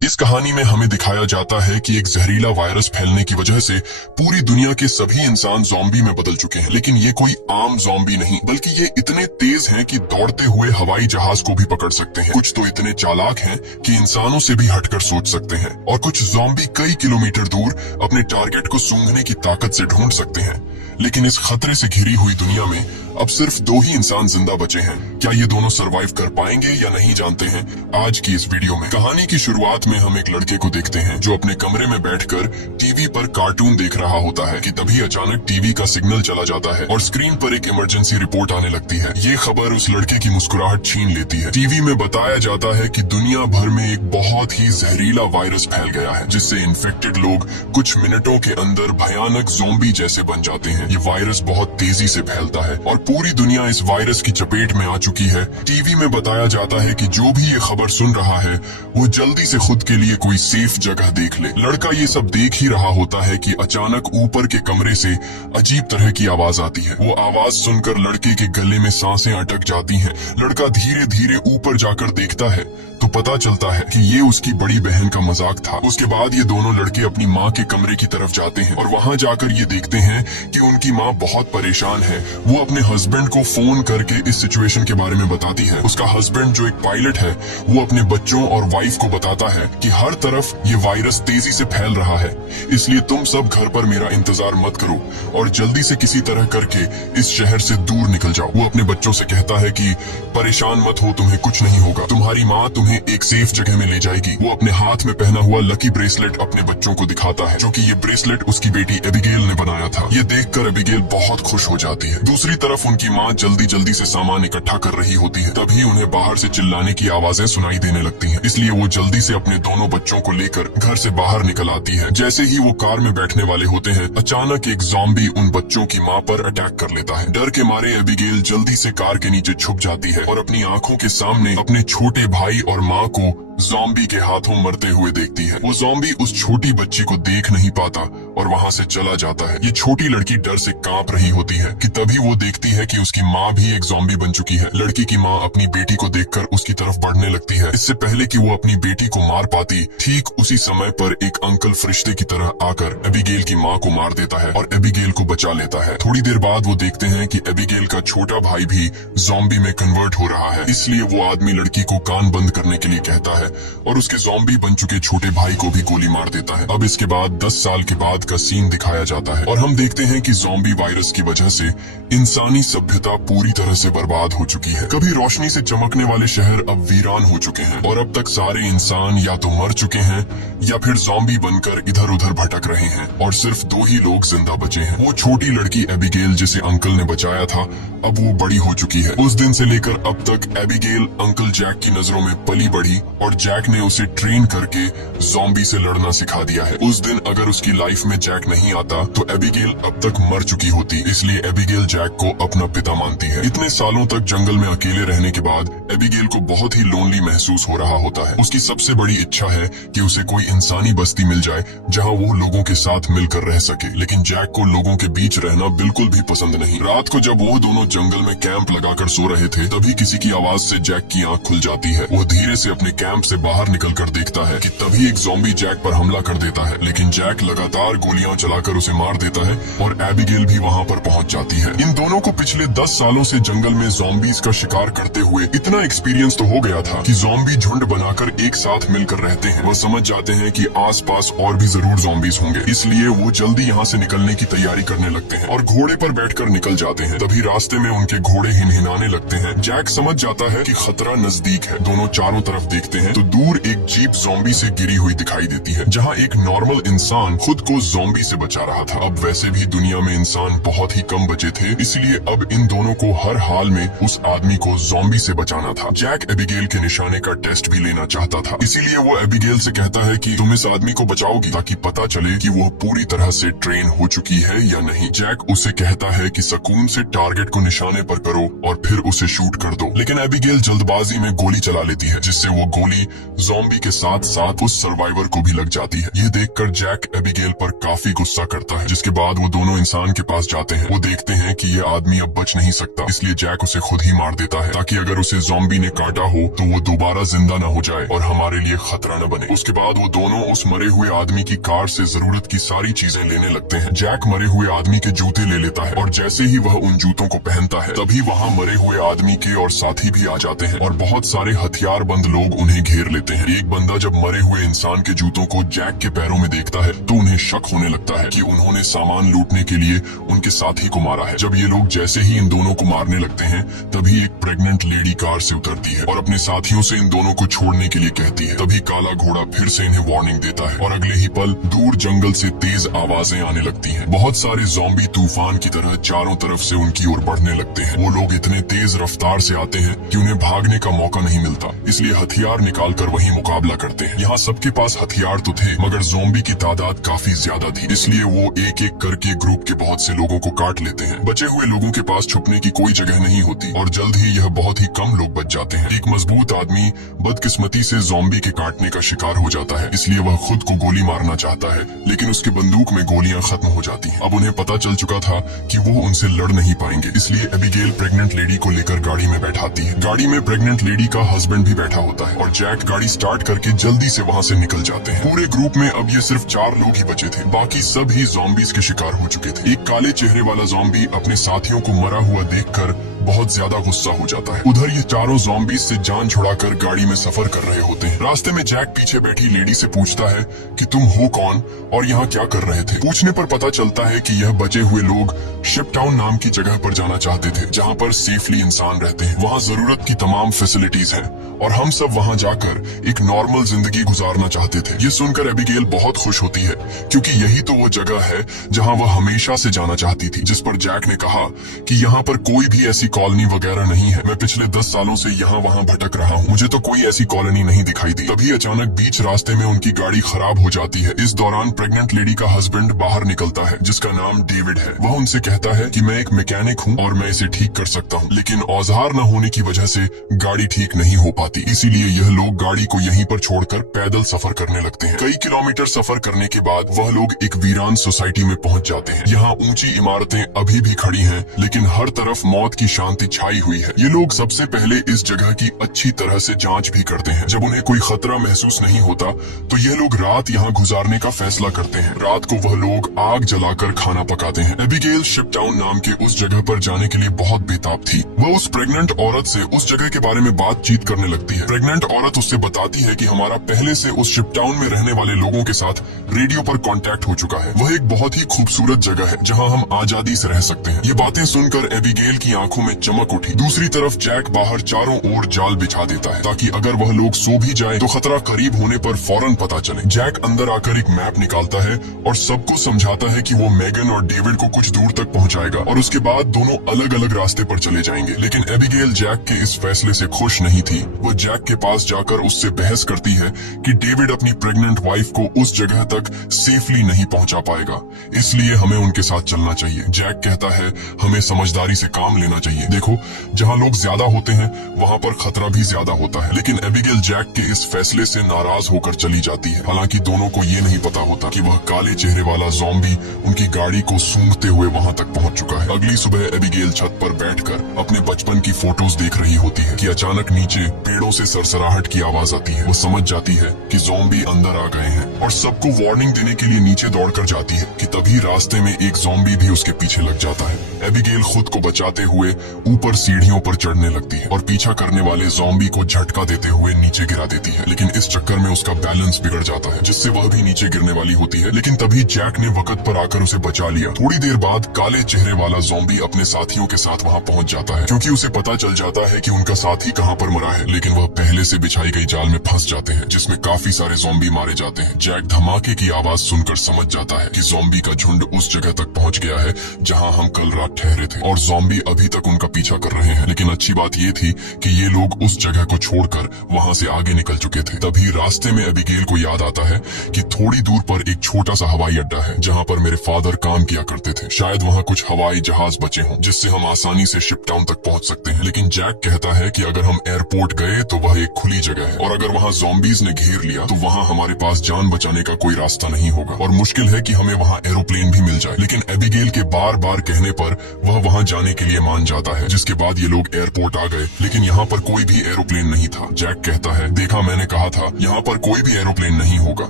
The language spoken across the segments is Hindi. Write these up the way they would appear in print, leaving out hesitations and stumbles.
इस कहानी में हमें दिखाया जाता है कि एक जहरीला वायरस फैलने की वजह से पूरी दुनिया के सभी इंसान ज़ॉम्बी में बदल चुके हैं। लेकिन ये कोई आम ज़ॉम्बी नहीं, बल्कि ये इतने तेज हैं कि दौड़ते हुए हवाई जहाज को भी पकड़ सकते हैं। कुछ तो इतने चालाक हैं कि इंसानों से भी हटकर सोच सकते हैं, और कुछ ज़ॉम्बी कई किलोमीटर दूर अपने टारगेट को सूंघने की ताकत से ढूंढ सकते हैं। लेकिन इस खतरे से घिरी हुई दुनिया में अब सिर्फ 2 ही इंसान जिंदा बचे हैं। क्या ये दोनों सरवाइव कर पाएंगे या नहीं, जानते हैं आज की इस वीडियो में। कहानी की शुरुआत में हम एक लड़के को देखते हैं जो अपने कमरे में बैठकर टीवी पर कार्टून देख रहा होता है कि तभी अचानक टीवी का सिग्नल चला जाता है और स्क्रीन पर एक इमरजेंसी रिपोर्ट आने लगती है। ये खबर उस लड़के की मुस्कुराहट छीन लेती है। टीवी में बताया जाता है कि दुनिया भर में एक बहुत ही जहरीला वायरस फैल गया है, जिससे इन्फेक्टेड लोग कुछ मिनटों के अंदर भयानक ज़ॉम्बी जैसे बन जाते हैं। ये वायरस बहुत तेजी से फैलता है और पूरी दुनिया इस वायरस की चपेट में आ चुकी है। टीवी में बताया जाता है कि जो भी ये खबर सुन रहा है वो जल्दी से खुद के लिए कोई सेफ जगह देख ले। लड़का ये सब देख ही रहा होता है कि अचानक ऊपर के कमरे से अजीब तरह की आवाज आती है। वो आवाज सुनकर लड़के के गले में सांसें अटक जाती हैं। लड़का धीरे धीरे ऊपर जाकर देखता है तो पता चलता है कि ये उसकी बड़ी बहन का मजाक था। उसके बाद ये दोनों लड़के अपनी माँ के कमरे की तरफ जाते हैं और वहाँ जाकर ये देखते हैं कि उनकी माँ बहुत परेशान है। वो अपने हस्बैंड को फोन करके इस सिचुएशन के बारे में बताती है। उसका हस्बैंड जो एक पायलट है वो अपने बच्चों और वाइफ को बताता है कि हर तरफ ये वायरस तेजी से फैल रहा है, इसलिए तुम सब घर पर मेरा इंतजार मत करो और जल्दी से किसी तरह करके इस शहर से दूर निकल जाओ। वो अपने बच्चों से कहता है कि परेशान मत हो, तुम्हें कुछ नहीं होगा, तुम्हारी माँ तुम्हें एक सेफ जगह में ले जाएगी। वो अपने हाथ में पहना हुआ लकी ब्रेसलेट अपने बच्चों को दिखाता है, जो कि ये ब्रेसलेट उसकी बेटी एबिगेल ने बनाया था। ये देखकर एबिगेल बहुत खुश हो जाती है। दूसरी तरफ उनकी माँ जल्दी जल्दी से सामान इकट्ठा कर रही होती है। तभी उन्हें बाहर से चिल्लाने की आवाजें सुनाई देने लगती हैं, इसलिए वो जल्दी से अपने दोनों बच्चों को लेकर घर से बाहर निकल आती है। जैसे ही वो कार में बैठने वाले होते हैं, अचानक एक ज़ॉम्बी उन बच्चों की माँ पर अटैक कर लेता है। डर के मारे एबिगेल जल्दी से कार के नीचे छुप जाती है और अपनी आंखों के सामने अपने छोटे भाई और माँ को ज़ॉम्बी के हाथों मरते हुए देखती है। वो ज़ॉम्बी उस छोटी बच्ची को देख नहीं पाता और वहाँ से चला जाता है। ये छोटी लड़की डर से कांप रही होती है कि तभी वो देखती है कि उसकी माँ भी एक ज़ॉम्बी बन चुकी है। लड़की की माँ अपनी बेटी को देखकर उसकी तरफ बढ़ने लगती है। इससे पहले कि वो अपनी बेटी को मार पाती, ठीक उसी समय पर एक अंकल फरिश्ते की तरह आकर एबिगेल की माँ को मार देता है और एबिगेल को बचा लेता है। थोड़ी देर बाद वो देखते हैं कि एबिगेल का छोटा भाई भी ज़ॉम्बी में कन्वर्ट हो रहा है, इसलिए वो आदमी लड़की को कान बंद करने के लिए कहता है और उसके ज़ॉम्बी बन चुके छोटे भाई को भी गोली मार देता है। अब इसके बाद 10 साल के बाद का सीन दिखाया जाता है और हम देखते हैं कि ज़ॉम्बी वायरस की वजह से इंसानी सभ्यता पूरी तरह से बर्बाद हो चुकी है। कभी रोशनी से चमकने वाले शहर अब वीरान हो चुके हैं और अब तक सारे इंसान या तो मर चुके हैं या फिर ज़ॉम्बी बनकर इधर उधर भटक रहे हैं और सिर्फ 2 ही लोग जिंदा बचे हैं। वो छोटी लड़की एबिगेल जिसे अंकल ने बचाया था, अब वो बड़ी हो चुकी है। उस दिन से लेकर अब तक एबिगेल अंकल जैक की नजरों में पली बढ़ी और जैक ने उसे ट्रेन करके ज़ॉम्बी से लड़ना सिखा दिया है। उस दिन अगर उसकी लाइफ में जैक नहीं आता तो एबिगेल अब तक मर चुकी होती, इसलिए एबिगेल जैक को अपना पिता मानती है। इतने सालों तक जंगल में अकेले रहने के बाद एबिगेल को बहुत ही लोनली महसूस हो रहा होता है। उसकी सबसे बड़ी इच्छा है कि उसे कोई इंसानी बस्ती मिल जाए जहाँ वो लोगों के साथ मिलकर रह सके, लेकिन जैक को लोगों के बीच रहना बिल्कुल भी पसंद नहीं। रात को जब वो दोनों जंगल में कैंप लगाकर सो रहे थे, तभी किसी की आवाज से जैक की आंख खुल जाती है। वो धीरे से अपने कैंप से बाहर निकलकर देखता है कि तभी एक ज़ॉम्बी जैक पर हमला कर देता है, लेकिन जैक लगातार गोलियां चलाकर उसे मार देता है और एबिगेल भी वहां पर पहुंच जाती है। इन दोनों को पिछले 10 सालों से जंगल में ज़ॉम्बीज का शिकार करते हुए इतना एक्सपीरियंस तो हो गया था कि ज़ॉम्बी झुंड बनाकर एक साथ मिलकर रहते हैं। वो समझ जाते हैं कि आसपास और भी जरूर ज़ॉम्बीज होंगे, इसलिए वो जल्दी यहाँ से निकलने की तैयारी करने लगते हैं और घोड़े पर बैठकर निकल जाते हैं। तभी रास्ते में उनके घोड़े हिनहिनाने लगते हैं। जैक समझ जाता है कि खतरा नजदीक है। दोनों चारों तरफ देखते हैं तो दूर एक जीप ज़ॉम्बी से गिरी हुई दिखाई देती है, जहां एक नॉर्मल इंसान खुद को ज़ॉम्बी से बचा रहा था। अब वैसे भी दुनिया में इंसान बहुत ही कम बचे थे, इसलिए अब इन दोनों को हर हाल में उस आदमी को ज़ॉम्बी से बचाना था। जैक एबिगेल के निशाने का टेस्ट भी लेना चाहता था, इसीलिए वो एबिगेल से कहता है कि तुम इस आदमी को बचाओगी ताकि पता चले कि वो पूरी तरह से ट्रेन हो चुकी है या नहीं। जैक उसे कहता है कि सुकून से टारगेट को निशाने पर करो और फिर उसे शूट कर दो, लेकिन एबिगेल जल्दबाजी में गोली चला लेती है, जिससे वो गोली ज़ॉम्बी के साथ साथ उस सर्वाइवर को भी लग जाती है। ये देखकर जैक एबिगेल पर काफी गुस्सा करता है, जिसके बाद वो दोनों इंसान के पास जाते हैं। वो देखते हैं कि ये आदमी अब बच नहीं सकता, इसलिए जैक उसे खुद ही मार देता है ताकि अगर उसे ज़ॉम्बी ने काटा हो तो वो दोबारा जिंदा न हो जाए और हमारे लिए खतरा न बने। उसके बाद वो दोनों उस मरे हुए आदमी की कार से जरूरत की सारी चीजें लेने लगते हैं। जैक मरे हुए आदमी के जूते ले लेता है और जैसे ही वह उन जूतों को पहनता है तभी वहाँ मरे हुए आदमी के और साथी भी आ जाते हैं और बहुत सारे हथियारबंद लोग उन्हें घेर लेते हैं। एक बंदा जब मरे हुए इंसान के जूतों को जैक के पैरों में देखता है तो उन्हें शक होने लगता है कि उन्होंने सामान लूटने के लिए उनके साथी को मारा है। जब ये लोग जैसे ही इन दोनों को मारने लगते हैं तभी एक प्रेग्नेंट लेडी कार से उतरती है और अपने साथियों से इन दोनों को छोड़ने के लिए कहती है। तभी काला घोड़ा फिर से इन्हें वार्निंग देता है और अगले ही पल दूर जंगल से तेज आवाजें आने लगती हैं। बहुत सारे ज़ॉम्बी तूफान की तरह चारों तरफ से उनकी ओर बढ़ने लगते हैं। वो लोग इतने तेज रफ्तार से आते हैं कि उन्हें भागने का मौका नहीं मिलता, इसलिए हथियार निकालकर वही मुकाबला करते हैं। यहाँ सबके पास हथियार तो थे मगर ज़ॉम्बी की तादाद काफी ज्यादा थी, इसलिए वो एक एक करके ग्रुप के बहुत से लोगों को काट लेते हैं। बचे हुए लोगों के पास छुपने की कोई जगह नहीं होती और जल्द ही यह बहुत ही कम लोग बच जाते हैं। एक मजबूत आदमी बदकिस्मती से ज़ॉम्बी के काटने का शिकार हो जाता है, इसलिए वह खुद को गोली मारना चाहता है लेकिन उसकी बंदूक में गोलियां खत्म हो जाती हैं। अब उन्हें पता चल चुका था कि वो उनसे लड़ नहीं पाएंगे, इसलिए एबिगेल प्रेग्नेंट लेडी को लेकर गाड़ी में बैठाती है। गाड़ी में प्रेग्नेंट लेडी का हस्बैंड भी बैठा होता है और जैक गाड़ी स्टार्ट करके जल्दी से वहाँ से निकल जाते हैं। पूरे ग्रुप में अब ये सिर्फ 4 लोग ही बचे थे, बाकी सब ही ज़ॉम्बीज़ के शिकार हो चुके थे। एक काले चेहरे वाला ज़ॉम्बी अपने साथियों को मरा हुआ देखकर बहुत ज्यादा गुस्सा हो जाता है। उधर ये चारों ज़ॉम्बीज़ से जान छुड़ाकर गाड़ी में सफर कर रहे होते हैं। रास्ते में जैक पीछे बैठी लेडी से पूछता है कि तुम हो कौन और यहाँ क्या कर रहे थे। पूछने पर पता चलता है कि यह बचे हुए लोग शिपटाउन नाम की जगह पर जाना चाहते थे जहाँ पर सेफली इंसान रहते हैं। वहाँ जरूरत की तमाम फैसिलिटीज हैं और हम सब वहाँ जाकर एक नॉर्मल जिंदगी गुजारना चाहते थे। ये सुनकर एबिगेल बहुत खुश होती है क्योंकि यही तो वो जगह है जहाँ वह हमेशा से जाना चाहती थी। जिस पर जैक ने कहा कि यहाँ पर कोई भी ऐसी कॉलोनी वगैरह नहीं है, मैं पिछले 10 सालों से यहाँ वहाँ भटक रहा हूँ, मुझे तो कोई ऐसी कॉलोनी नहीं दिखाई दी। तभी अचानक बीच रास्ते में उनकी गाड़ी खराब हो जाती है। इस दौरान प्रेग्नेंट लेडी का हस्बैंड बाहर निकलता है जिसका नाम डेविड है। वह उनसे कहता है कि मैं एक मैकेनिक हूँ और मैं इसे ठीक कर सकता हूँ, लेकिन औजार न होने की वजह से गाड़ी ठीक नहीं हो पाती, इसीलिए यह लोग गाड़ी को यहीं पर छोड़कर पैदल सफर करने लगते हैं। कई किलोमीटर सफर करने के बाद वह लोग एक वीरान सोसाइटी में पहुँच जाते हैं। यहाँ ऊंची इमारतें अभी भी खड़ी हैं लेकिन हर तरफ मौत की शांति छाई हुई है। ये लोग सबसे पहले इस जगह की अच्छी तरह से जांच भी करते हैं। जब उन्हें कोई खतरा महसूस नहीं होता तो ये लोग रात यहाँ गुजारने का फैसला करते हैं। रात को वह लोग आग जलाकर खाना पकाते हैं। एबिगेल शिपटाउन नाम के उस जगह पर जाने के लिए बहुत बेताब थी। वह उस प्रेग्नेंट औरत से उस जगह के बारे में बातचीत करने लगती है। प्रेग्नेंट औरत उससे बताती है कि हमारा पहले से उस शिपटाउन में रहने वाले लोगों के साथ रेडियो पर कांटेक्ट हो चुका है। वह एक बहुत ही खूबसूरत जगह है जहाँ हम आजादी से रह सकते हैं। ये बातें सुनकर एबिगेल की आंखों में चमक उठी। दूसरी तरफ जैक बाहर चारों ओर जाल बिछा देता है ताकि अगर वह लोग सो भी जाए तो खतरा करीब होने पर फौरन पता चले। जैक अंदर आकर एक मैप निकालता है और सबको समझाता है कि वो मेगन और डेविड को कुछ दूर तक पहुंचाएगा और उसके बाद दोनों अलग अलग रास्ते पर चले जाएंगे। लेकिन एबिगेल जैक के इस फैसले से खुश नहीं थी। वो जैक के पास जाकर उससे बहस करती है कि डेविड अपनी प्रेग्नेंट वाइफ को उस जगह तक सेफली नहीं पहुंचा पाएगा, इसलिए हमें उनके साथ चलना चाहिए। जैक कहता है हमें समझदारी से काम लेना चाहिए। देखो, जहाँ लोग ज्यादा होते हैं वहाँ पर खतरा भी ज्यादा होता है। लेकिन एबिगेल जैक के इस फैसले से नाराज होकर चली जाती है। हालांकि दोनों को ये नहीं पता होता कि वह काले चेहरे वाला ज़ॉम्बी उनकी गाड़ी को सूंघते हुए वहाँ तक पहुँच चुका है। अगली सुबह एबिगेल छत पर बैठकर अपने बचपन की फोटोज देख रही होती है कि अचानक नीचे पेड़ों से सरसराहट की आवाज आती है। वो समझ जाती है कि ज़ॉम्बी अंदर आ गए हैं और सबको वार्निंग देने के लिए नीचे दौड़कर जाती है कि तभी रास्ते में एक ज़ॉम्बी भी उसके पीछे लग जाता है। एबिगेल खुद को बचाते हुए ऊपर सीढ़ियों पर चढ़ने लगती है और पीछा करने वाले ज़ॉम्बी को झटका देते हुए नीचे गिरा देती है। लेकिन इस चक्कर में उसका बैलेंस बिगड़ जाता है जिससे वह भी नीचे गिरने वाली होती है। लेकिन तभी जैक ने वक्त पर आकर उसे बचा लिया। थोड़ी देर बाद काले चेहरे वाला ज़ॉम्बी अपने साथियों के साथ वहाँ पहुँच जाता है क्योंकि उसे पता चल जाता है कि उनका साथी कहाँ पर मरा है। लेकिन वह पहले से बिछाई गई जाल में फंस जाते हैं जिसमें काफी सारे ज़ॉम्बी मारे जाते हैं। जैक धमाके की आवाज सुनकर समझ जाता है कि ज़ॉम्बी का झुंड उस जगह तक पहुँच गया है जहाँ हम कल रात ठहरे थे और ज़ॉम्बी अभी तक उनका पीछा कर रहे हैं। लेकिन अच्छी बात ये थी कि ये लोग उस जगह को छोड़कर वहां से आगे निकल चुके थे। तभी रास्ते में एबिगेल को याद आता है कि थोड़ी दूर पर एक छोटा सा हवाई अड्डा है जहां पर मेरे फादर काम किया करते थे। शायद वहां कुछ हवाई जहाज बचे हों जिससे हम आसानी से शिप टाउन तक पहुंच सकते हैं। लेकिन जैक कहता है कि अगर हम एयरपोर्ट गए तो वह एक खुली जगह है और अगर वहां ज़ॉम्बीज ने घेर लिया तो वहां हमारे पास जान बचाने का कोई रास्ता नहीं होगा और मुश्किल है कि हमें वहां एरोप्लेन भी मिल जाए। लेकिन एबिगेल के बार बार कहने पर वह वहां जाने के लिए मान जाता है, जिसके बाद ये लोग एयरपोर्ट आ गए। लेकिन यहाँ पर कोई भी एरोप्लेन नहीं था। जैक कहता है, देखा, मैंने कहा था यहाँ पर कोई भी एरोप्लेन नहीं होगा।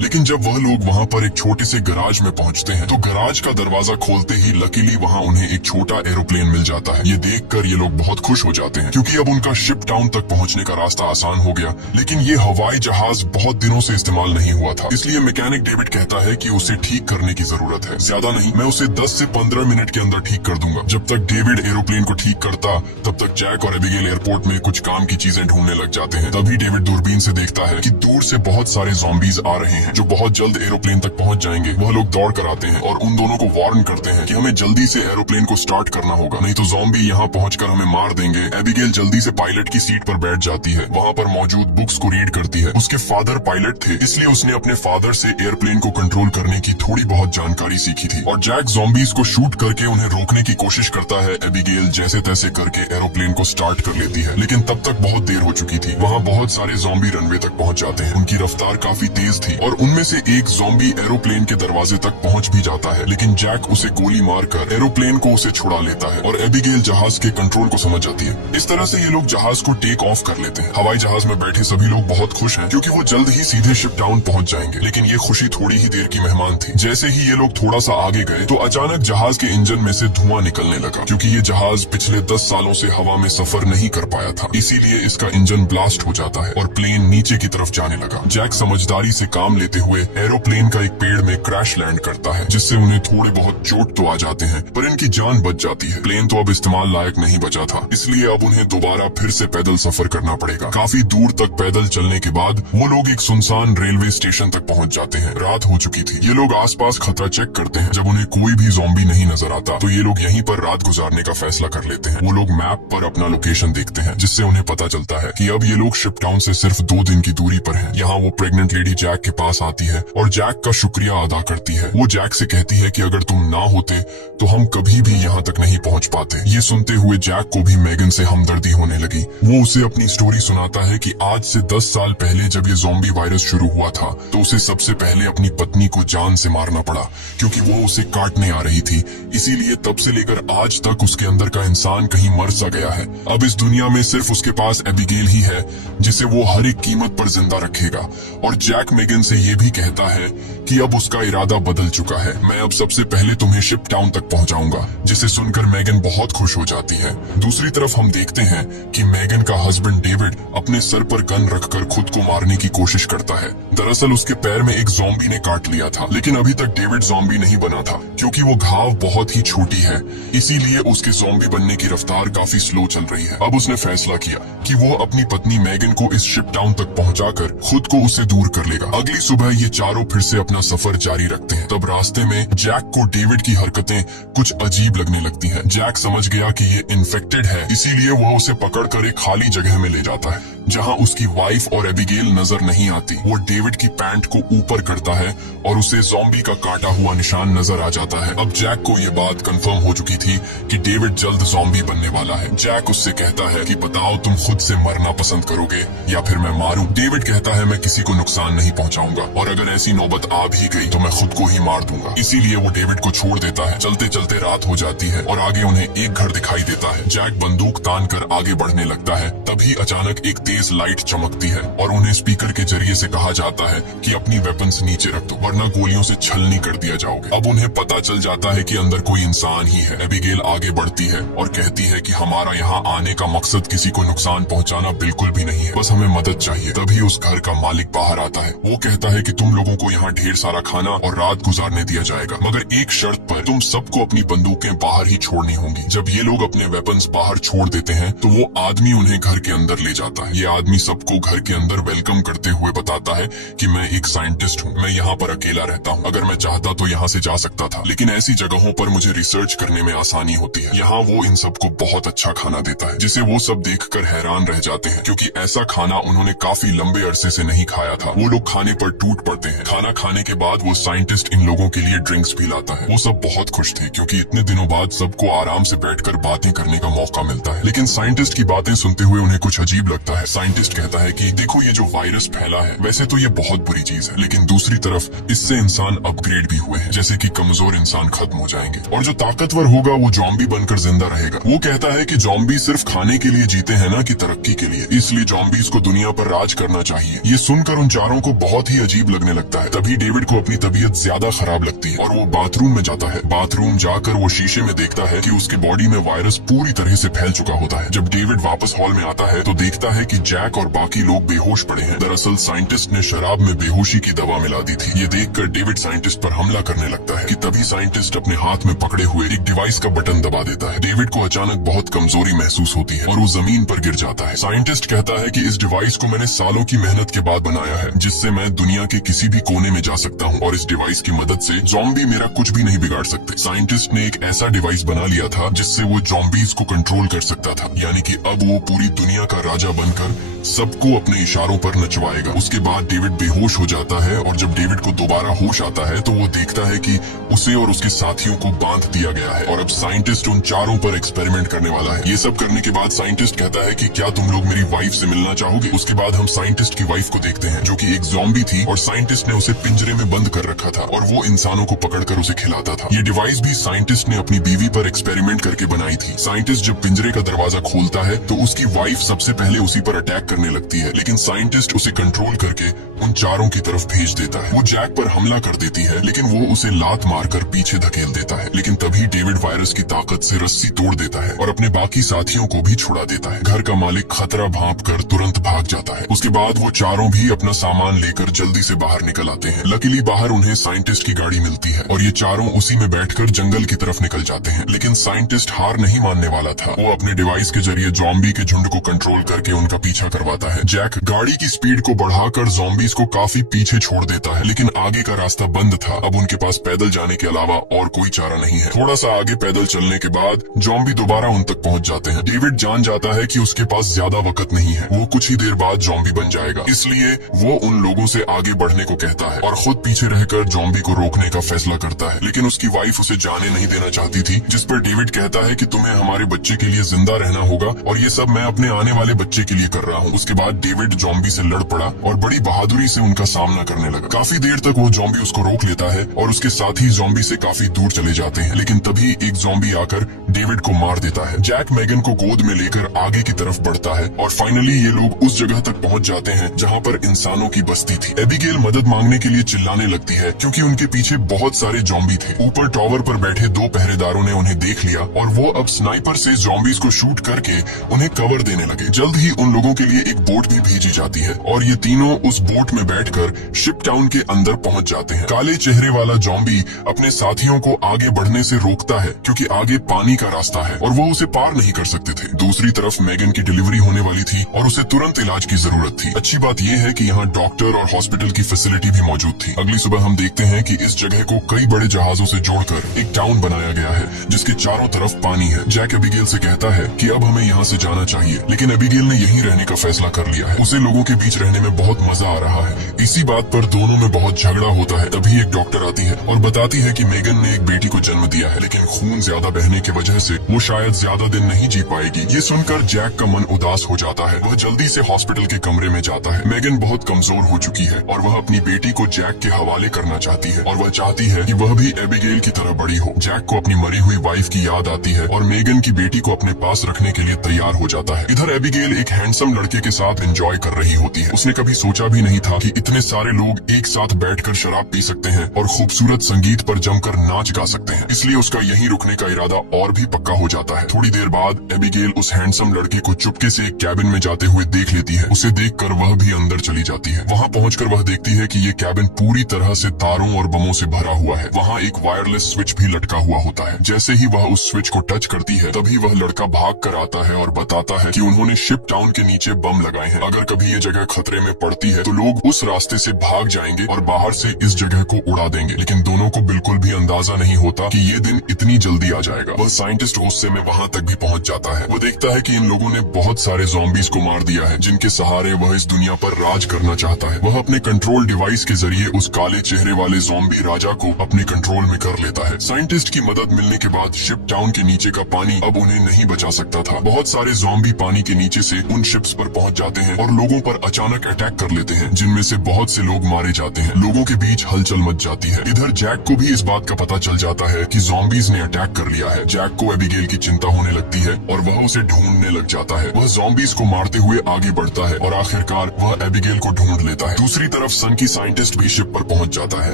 लेकिन जब वह लोग वहाँ पर एक छोटे से गराज में पहुँचते हैं तो गराज का दरवाजा खोलते ही लकीली वहाँ उन्हें एक छोटा एरोप्लेन मिल जाता है। ये देखकर ये लोग बहुत खुश हो जाते हैं क्योंकि अब उनका शिप टाउन तक पहुँचने का रास्ता आसान हो गया। लेकिन ये हवाई जहाज बहुत दिनों से इस्तेमाल नहीं हुआ था, इसलिए मैकेनिक डेविड कहता है कि उसे ठीक करने की जरूरत है। ज्यादा नहीं, मैं उसे 10 से 15 मिनट के अंदर ठीक कर दूंगा। जब तक डेविड एरोप्लेन को ठीक करता तब तक जैक और एबिगेल एयरपोर्ट में कुछ काम की चीजें ढूंढने लग जाते हैं। तभी डेविड दूरबीन से देखता है कि दूर से बहुत सारे ज़ॉम्बीज आ रहे हैं जो बहुत जल्द एरोप्लेन तक पहुंच जाएंगे। वह लोग दौड़ कर आते हैं और उन दोनों को वार्न करते हैं कि हमें जल्दी से एरोप्लेन को स्टार्ट करना होगा, नहीं तो ज़ॉम्बी यहाँ पहुंचकर हमें मार देंगे। एबिगेल जल्दी से पायलट की सीट पर बैठ जाती है, वहाँ पर मौजूद बुक्स को रीड करती है। उसके फादर पायलट थे, इसलिए उसने अपने फादर से एयरप्लेन को कंट्रोल करने की थोड़ी बहुत जानकारी सीखी थी। और जैक ज़ॉम्बीज को शूट करके उन्हें रोकने की कोशिश करता है। एबिगेल जैसे तैसे करके एरोप्लेन को स्टार्ट कर लेती है, लेकिन तब तक बहुत देर हो चुकी थी। वहाँ बहुत सारे ज़ॉम्बी रनवे तक पहुँच जाते हैं। उनकी रफ्तार काफी तेज थी और उनमें से एक ज़ॉम्बी एरोप्लेन के दरवाजे तक पहुँच भी जाता है। लेकिन जैक उसे गोली मारकर एरोप्लेन को उसे छुड़ा लेता है और एबिगेल जहाज के कंट्रोल को समझ जाती है। इस तरह से ये लोग जहाज को टेक ऑफ कर लेते हैं। हवाई जहाज में बैठे सभी लोग बहुत खुश हैं क्योंकि वो जल्द ही सीधे शिप टाउन पहुंच जाएंगे। लेकिन ये खुशी थोड़ी ही देर की मेहमान थी। जैसे ही ये लोग थोड़ा सा आगे गए तो अचानक जहाज के इंजन में से धुआं निकलने लगा क्योंकि ये जहाज पिछले 10 सालों से हवा में सफर नहीं कर पाया था, इसीलिए इसका इंजन ब्लास्ट हो जाता है और प्लेन नीचे की तरफ जाने लगा। जैक समझदारी से काम लेते हुए एरोप्लेन का एक पेड़ में क्रैश लैंड करता है, जिससे उन्हें थोड़े बहुत चोट तो आ जाते हैं पर इनकी जान बच जाती है। प्लेन तो अब इस्तेमाल लायक नहीं बचा था, इसलिए अब उन्हें दोबारा फिर से पैदल सफर करना पड़ेगा। काफी दूर तक पैदल चलने के बाद वो लोग एक सुनसान रेलवे स्टेशन तक पहुंच जाते हैं। रात हो चुकी थी। ये लोग आसपास खतरा चेक करते हैं। जब उन्हें कोई भी ज़ॉम्बी नहीं नजर आता तो ये लोग यहीं पर रात गुजारने का फैसला कर लेते हैं। वो लोग मैप पर अपना लोकेशन देखते हैं, जिससे उन्हें पता चलता है कि अब ये लोग शिप टाउन से सिर्फ 2 दिन की दूरी पर हैं। यहाँ वो प्रेग्नेंट लेडी जैक के पास आती है और जैक का शुक्रिया अदा करती है। वो जैक से कहती है कि अगर तुम ना होते तो हम कभी भी यहाँ तक नहीं पहुँच पाते। ये सुनते हुए जैक को भी मैगन से हमदर्दी होने लगी। वो उसे अपनी स्टोरी सुनाता है कि आज से 10 साल पहले जब ये ज़ॉम्बी वायरस शुरू हुआ था तो उसे सबसे पहले अपनी पत्नी को जान से मारना पड़ा क्योंकि वो उसे काटने आ रही थी। इसीलिए तब से लेकर आज तक उसके अंदर का इंसान कहीं मर सा गया है। अब इस दुनिया में सिर्फ उसके पास एबिगेल ही है जिसे वो हर एक कीमत पर जिंदा रखेगा। और जैक मैगन से ये भी कहता है कि अब उसका इरादा बदल चुका है। मैं अब सबसे पहले तुम्हें शिप टाउन तक पहुंचाऊंगा, जिसे सुनकर मैगन बहुत खुश हो जाती है। दूसरी तरफ हम देखते हैं कि मैगन का हस्बैंड डेविड अपने सर पर गन रखकर खुद को मारने की कोशिश करता है। दरअसल उसके पैर में एक ज़ॉम्बी ने काट लिया था, लेकिन अभी तक डेविड ज़ॉम्बी नहीं बना था क्योंकि वो घाव बहुत ही छोटी है, इसीलिए उसके ज़ॉम्बी बनने की रफ्तार काफी स्लो चल रही है। अब उसने फैसला किया कि वो अपनी पत्नी मैगन को इस शिप टाउन तक पहुंचाकर खुद को उससे दूर कर लेगा। अगली सुबह ये चारों फिर से अपना सफर जारी रखते हैं। तब रास्ते में जैक को डेविड की हरकतें कुछ अजीब लगने लगती हैं। जैक समझ गया कि ये इन्फेक्टेड है, इसीलिए वह उसे पकड़कर एक खाली जगह में ले जाता है जहां उसकी वाइफ और एबिगेल नजर नहीं आती। वो डेविड की पैंट को ऊपर करता है और उसे ज़ॉम्बी का काटा हुआ निशान नजर आ जाता है। अब जैक को ये बात कंफर्म हो चुकी थी कि डेविड जल्द ज़ॉम्बी बनने वाला है। जैक उससे कहता है कि बताओ तुम खुद से मरना पसंद करोगे या फिर मैं मारूं। डेविड कहता है मैं किसी को नुकसान नहीं पहुंचाऊंगा और अगर ऐसी नौबत आ भी गई तो मैं खुद को ही मार दूंगा। इसीलिए वो डेविड को छोड़ देता है। चलते चलते रात हो जाती है और आगे उन्हें एक घर दिखाई देता है। जैक बंदूक तान कर आगे बढ़ने लगता है। तभी अचानक एक तेज लाइट चमकती है और उन्हें स्पीकर के जरिए से कहा जाता है कि अपनी वेपन्स नीचे रख दो वरना गोलियों से छलनी कर दिया जाओगे। अब उन्हें पता चल जाता है कि अंदर कोई इंसान ही है। एबिगेल आगे बढ़ती है और कहती है कि हमारा यहाँ आने का मकसद किसी को नुकसान पहुँचाना बिल्कुल भी नहीं है, बस हमें मदद चाहिए। तभी उस घर का मालिक बाहर आता है। वो कहता है कि तुम लोगों को यहाँ ढेर सारा खाना और रात गुजारने दिया जाएगा, मगर एक शर्त पर, तुम सबको अपनी बंदूकें बाहर ही छोड़नी होंगी। जब ये लोग अपने वेपन्स बाहर छोड़ देते हैं तो वो आदमी उन्हें घर के अंदर ले जाता है। ये आदमी सबको घर के अंदर वेलकम करते हुए बताता है कि मैं एक साइंटिस्ट हूँ, मैं यहाँ पर अकेला रहता हूँ। अगर मैं चाहता तो यहाँ से जा सकता था, लेकिन ऐसी जगहों पर मुझे रिसर्च करने में आसानी होती है। यहाँ वो इन सब सबको बहुत अच्छा खाना देता है, जिसे वो सब देखकर हैरान रह जाते हैं, क्योंकि ऐसा खाना उन्होंने काफी लंबे अरसे से नहीं खाया था। वो लोग खाने पर टूट पड़ते हैं। खाना खाने के बाद वो साइंटिस्ट इन लोगों के लिए ड्रिंक्स भी लाता है। वो सब बहुत खुश थे, क्योंकि इतने दिनों बाद सबको आराम से बैठकर बातें करने का मौका मिलता है। लेकिन साइंटिस्ट की बातें सुनते हुए उन्हें कुछ अजीब लगता है। साइंटिस्ट कहता है कि देखो, ये जो वायरस फैला है, वैसे तो ये बहुत बुरी चीज है, लेकिन दूसरी तरफ इससे इंसान अपग्रेड भी हुए हैं, जैसे कि कमजोर इंसान खत्म हो जाएंगे और जो ताकतवर होगा वो जॉम्बी बनकर जिंदा रहेगा। वो कहता है कि जॉम्बी सिर्फ खाने के लिए जीते हैं, ना कि तरक्की के लिए, इसलिए जॉम्बीज को दुनिया पर राज करना चाहिए। ये सुनकर उन चारों को बहुत ही अजीब लगने लगता है। तभी डेविड को अपनी तबीयत ज्यादा खराब लगती है और वो बाथरूम में जाता है। बाथरूम जाकर वो शीशे में देखता है कि उसके बॉडी में वायरस पूरी तरह से फैल चुका होता है। जब डेविड वापस हॉल में आता है तो देखता है कि जैक और बाकी लोग बेहोश पड़े हैं। दरअसल साइंटिस्ट ने शराब में बेहोशी की दवा मिला दी थी। ये देखकर डेविड साइंटिस्ट पर हमला करने लगता है कि तभी साइंटिस्ट अपने हाथ में पकड़े हुए एक डिवाइस का बटन दबा देता है। डेविड को अचानक बहुत कमजोरी महसूस होती है और वो जमीन पर गिर जाता है। साइंटिस्ट कहता है कि इस डिवाइस को मैंने सालों की मेहनत के बाद बनाया है, जिससे मैं दुनिया के किसी भी कोने में जा सकता हूँ और इस डिवाइस की मदद से ज़ॉम्बी मेरा कुछ भी नहीं बिगाड़ सकते। साइंटिस्ट ने एक ऐसा डिवाइस बना लिया था जिससे वो ज़ॉम्बीज को कंट्रोल कर सकता था, यानी कि अब वो पूरी दुनिया का राजा बनकर सबको अपने इशारों पर नचवाएगा। उसके बाद डेविड बेहोश हो जाता है और जब डेविड को दोबारा होश आता है तो वो देखता है कि उसे और उसके साथियों को बांध दिया गया है और अब साइंटिस्ट उन चारों पर एक्सपेरिमेंट करने वाला है। ये सब करने के बाद साइंटिस्ट कहता है कि क्या तुम लोग मेरी वाइफ से मिलना चाहोगे। उसके बाद हम साइंटिस्ट की वाइफ को देखते हैं, जो कि एक ज़ॉम्बी थी और साइंटिस्ट ने उसे पिंजरे में बंद कर रखा था और वो इंसानों को पकड़कर उसे खिलाता था। ये डिवाइस भी साइंटिस्ट ने अपनी बीवी पर एक्सपेरिमेंट करके बनाई थी। साइंटिस्ट जब पिंजरे का दरवाजा खोलता है तो उसकी वाइफ सबसे पहले उसी पर अटैक करने लगती है, लेकिन साइंटिस्ट उसे कंट्रोल करके उन चारों की तरफ भेज देता है। वो जैक पर हमला कर देती है, लेकिन वो उसे लात मारकर पीछे धकेल देता है। लेकिन तभी डेविड वायरस की ताकत से रस्सी तोड़ देता है और अपने बाकी साथियों को भी छुड़ा देता है। घर का मालिक खतरा भांप कर तुरंत भाग जाता है। उसके बाद वो चारों भी अपना सामान लेकर जल्दी से बाहर निकल आते हैं। लकीली बाहर उन्हें साइंटिस्ट की गाड़ी मिलती है और ये चारों उसी में बैठकर जंगल की तरफ निकल जाते हैं। लेकिन साइंटिस्ट हार नहीं मानने वाला था। वो अपने डिवाइस के जरिए ज़ॉम्बी के झुंड को कंट्रोल करके उनका पीछा करवाता है। जैक गाड़ी की स्पीड को बढ़ाकर ज़ॉम्बीज को काफी पीछे छोड़ देता है, लेकिन आगे का रास्ता बंद था। अब उनके पास पैदल जाने के अलावा और कोई चारा नहीं है। थोड़ा सा आगे पैदल चलने के बाद ज़ॉम्बी दोबारा उन तक पहुंच जाते हैं। डेविड जान जाता है कि उसके पास ज्यादा वक्त नहीं है, वो कुछ ही देर बाद ज़ॉम्बी बन जाएगा, इसलिए वो उन लोगों से आगे बढ़ने को कहता है और खुद पीछे रहकर ज़ॉम्बी को रोकने का फैसला करता है। लेकिन उसकी वाइफ उसे जाने नहीं देना चाहती थी, जिस पर डेविड कहता है कि तुम्हें हमारे बच्चे के लिए जिंदा रहना होगा और ये सब मैं अपने आने वाले बच्चे के लिए कर रहा हूँ। उसके बाद डेविड ज़ॉम्बी से लड़ पड़ा और बड़ी बहादुरी से उनका सामना करने लगा। काफी देर तक वो ज़ॉम्बी उसको रोक लेता है और उसके साथी ज़ॉम्बी से काफी दूर चले जाते हैं, लेकिन तभी एक ज़ॉम्बी आकर डेविड को मार देता है। जैक मेगन को गोद में लेकर आगे की तरफ बढ़ता है और फाइनली ये लोग उस जगह तक पहुंच जाते हैं जहां पर इंसानों की बस्ती थी। एबिगेल मदद मांगने के लिए चिल्लाने लगती है क्योंकि उनके पीछे बहुत सारे ज़ॉम्बी थे। ऊपर टावर पर बैठे दो पहरेदारों ने उन्हें देख लिया और वो अब स्नाइपर से ज़ॉम्बीज को शूट करके उन्हें कवर देने लगे। जल्द ही उन लोगों के लिए एक बोट भी भेजी जाती है और ये तीनों उस बोट में बैठकर शिप टाउन के अंदर पहुंच जाते हैं। काले चेहरे वाला ज़ॉम्बी अपने साथियों को आगे बढ़ने से रोकता है क्योंकि आगे पानी का रास्ता है और वो उसे पार नहीं कर सकते थे। दूसरी तरफ मेगन की डिलीवरी होने वाली थी और उसे तुरंत इलाज की जरूरत थी। अच्छी बात यह है कि यहाँ डॉक्टर और हॉस्पिटल की फैसिलिटी भी मौजूद थी। अगली सुबह हम देखते हैं कि इस जगह को कई बड़े जहाजों से जोड़कर एक टाउन बनाया गया है जिसके चारों तरफ पानी है। जैक एबिगेल से कहता है कि अब हमें यहाँ से जाना चाहिए, लेकिन एबिगेल ने यहीं रहने का फैसला कर लिया है। उसे लोगों के बीच रहने में बहुत मजा आ रहा है। इसी बात पर दोनों में बहुत झगड़ा होता है। तभी एक डॉक्टर आती है और बताती है कि मेगन ने एक बेटी को जन्म दिया है, लेकिन खून ज्यादा बहने की वजह से वो शायद ज्यादा दिन नहीं जी पाएगी। ये सुनकर जैक का मन उदास हो जाता है। वह जल्दी से हॉस्पिटल के कमरे में जाता है। मेगन बहुत कमजोर हो चुकी है और वह अपनी बेटी को जैक के हवाले करना चाहती है और वह चाहती है कि वह भी एबिगेल की तरह बड़ी हो। जैक को अपनी मरी हुई वाइफ की याद आती है और मेगन की बेटी को अपने पास रखने के लिए तैयार हो जाता है। इधर एबिगेल एक हैंडसम लड़के के साथ एंजॉय कर रही होती है। उसने कभी सोचा भी नहीं था कि इतने सारे लोग एक साथ बैठकर शराब पी सकते हैं और खूबसूरत संगीत पर जमकर नाच गा सकते हैं, इसलिए उसका यहीं रुकने का इरादा और भी पक्का हो जाता है। थोड़ी देर बाद एबिगेल उस हैंडसम लड़के को चुपके से एक कैबिन में जाते हुए देख लेती है। उसे देखकर वह भी अंदर चली जाती है। वहां पहुंचकर वह देखती है कि ये कैबिन पूरी तरह से तारों और बमों से भरा हुआ है। वहां एक वायरलेस स्विच भी लटका हुआ होता है। जैसे ही वह उस स्विच को टच करती है तभी वह लड़का भाग कर आता है और बताता है कि उन्होंने शिप टाउन के नीचे बम लगाए हैं। अगर कभी ये जगह खतरे में पड़ती है तो लोग उस रास्ते से भाग जाएंगे और बाहर से इस जगह को उड़ा देंगे। लेकिन दोनों को बिल्कुल भी अंदाजा नहीं होता कि ये दिन इतनी जल्दी आ जाएगा। वह साइंटिस्ट गुस्से गुस्से में वहाँ तक भी पहुँच जाता है। वो देखता है कि इन लोगों ने बहुत सारे ज़ॉम्बीज़ को मार दिया है जिनके सहारे वह इस दुनिया पर राज करना चाहता है। वह अपने कंट्रोल डिवाइस के जरिए उस काले चेहरे वाले ज़ॉम्बी राजा को अपने कंट्रोल में कर लेता है। साइंटिस्ट की मदद मिलने के बाद शिप टाउन के नीचे का पानी अब उन्हें नहीं बचा सकता था। बहुत सारे ज़ॉम्बी पानी के नीचे से उन शिप्स पर पहुंच जाते हैं और लोगों पर अचानक अटैक कर लेते हैं, जिनमें से बहुत से लोग मारे जाते हैं। लोगों के बीच हलचल मच जाती है। इधर जैक को भी इस बात का पता चल जाता है कि ज़ॉम्बीज़ ने अटैक कर लिया है। जैक को एबिगेल की चिंता होने लगती है और वह उसे ढूंढने लग जाता है। वह ज़ॉम्बीज़ को मारते हुए आगे बढ़ता है और आखिरकार वह एबिगेल को ढूंढ लेता है। दूसरी तरफ सन की साइंटिस्ट भी शिप पर पहुंच जाता है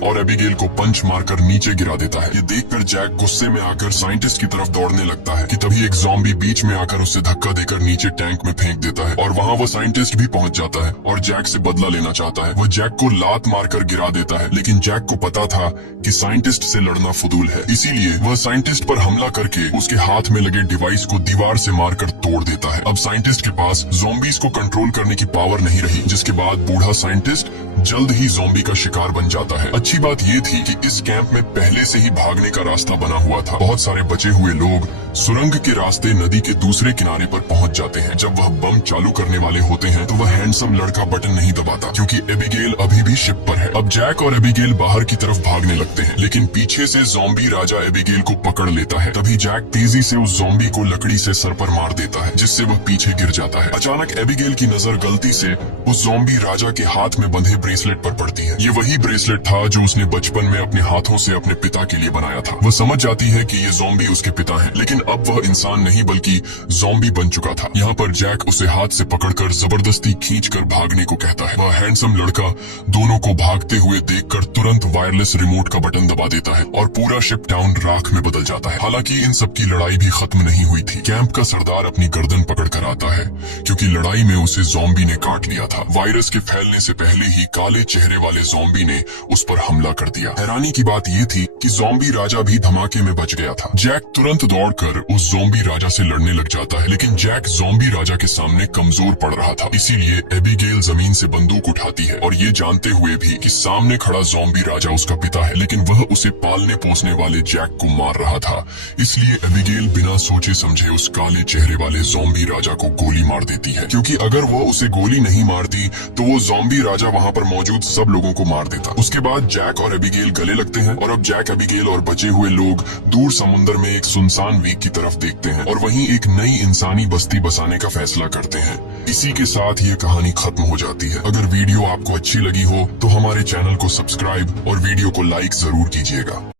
और एबिगेल को पंच मारकर नीचे गिरा देता है। ये देखकर जैक गुस्से में आकर साइंटिस्ट की तरफ दौड़ने लगता है कि तभी एक ज़ॉम्बी बीच में आकर उसे धक्का देकर नीचे टैंक में फेंक देता है और वहाँ वो साइंटिस्ट भी पहुंच जाता है और जैक से बदला लेना चाहता है। वो जैक को लात मारकर गिरा देता है, लेकिन जैक को पता था कि साइंटिस्ट से लड़ना फुदूल है, इसीलिए वह साइंटिस्ट पर हमला करके उसके हाथ में लगे डिवाइस को दीवार से मारकर तोड़ देता है। अब साइंटिस्ट के पास ज़ॉम्बीज़ को कंट्रोल करने की पावर नहीं रही, जिसके बाद बूढ़ा साइंटिस्ट जल्द ही ज़ॉम्बी का शिकार बन जाता है। अच्छी बात ये थी कि इस कैंप में पहले से ही भागने का रास्ता बना हुआ था। बहुत सारे बचे हुए लोग सुरंग के रास्ते नदी के दूसरे किनारे पर पहुंच जाते हैं। जब वह बम चालू करने वाले होते हैं तो वह हैंडसम लड़का बटन नहीं दबाता, क्योंकि एबिगेल अभी भी शिप पर है। अब जैक और एबिगेल बाहर की तरफ भागने लगते हैं, लेकिन पीछे से ज़ॉम्बी राजा एबिगेल को पकड़ लेता है। तभी जैक तेजी से उस ज़ॉम्बी को लकड़ी से सर पर मार देता है, जिससे वह पीछे गिर जाता है। अचानक एबिगेल की नजर गलती से उस ज़ॉम्बी राजा के हाथ में बंधे ब्रेसलेट पर पड़ती है। ये वही ब्रेसलेट था जो उसने बचपन में अपने हाथों से अपने पिता के लिए बनाया था। वह समझ जाती है कि ये ज़ॉम्बी उसके पिता हैं, लेकिन अब वह इंसान नहीं बल्कि ज़ॉम्बी बन चुका था। यहाँ पर जैक उसे हाथ से पकड़कर जबरदस्ती खींचकर भागने को कहता है। वह हैंडसम लड़का दोनों को भागते हुए देखकर तुरंत वायरलेस रिमोट का बटन दबा देता है और पूरा शिप टाउन राख में बदल जाता है। हालांकि इन सब की लड़ाई भी खत्म नहीं हुई थी। कैंप का सरदार अपनी गर्दन पकड़ कर आता है, क्योंकि लड़ाई में उसे ज़ॉम्बी ने काट लिया था। वायरस के फैलने से पहले ही काले चेहरे वाले ज़ॉम्बी ने उस पर हमला कर दिया। हैरानी की बात यह थी कि ज़ॉम्बी राजा भी धमाके में बच गया था। जैक तुरंत दौड़कर उस ज़ॉम्बी राजा से लड़ने लग जाता है, लेकिन जैक ज़ॉम्बी राजा के सामने कमजोर पड़ रहा था। इसीलिए एबिगेल जमीन से बंदूक उठाती है और ये जानते हुए भी कि सामने खड़ा ज़ॉम्बी राजा उसका पिता है, लेकिन वह उसे पालने पोसने वाले जैक को मार रहा था। इसलिए एबिगेल बिना सोचे समझे उस काले चेहरे वाले ज़ॉम्बी राजा को गोली मार देती है, क्योंकि अगर वो उसे गोली नहीं मारती तो वो ज़ॉम्बी राजा वहाँ पर मौजूद सब लोगों को मार देता। उसके बाद जैक और एबिगेल गले लगते हैं और अब जैक, एबिगेल और बचे हुए लोग दूर समुद्र में एक सुनसान द्वीप की तरफ देखते हैं और वहीं एक नई इंसानी बस्ती बसाने का फैसला करते हैं। इसी के साथ ये कहानी खत्म हो जाती है। अगर वीडियो आपको अच्छी लगी हो तो हमारे चैनल को सब्सक्राइब और वीडियो को लाइक जरूर कीजिएगा।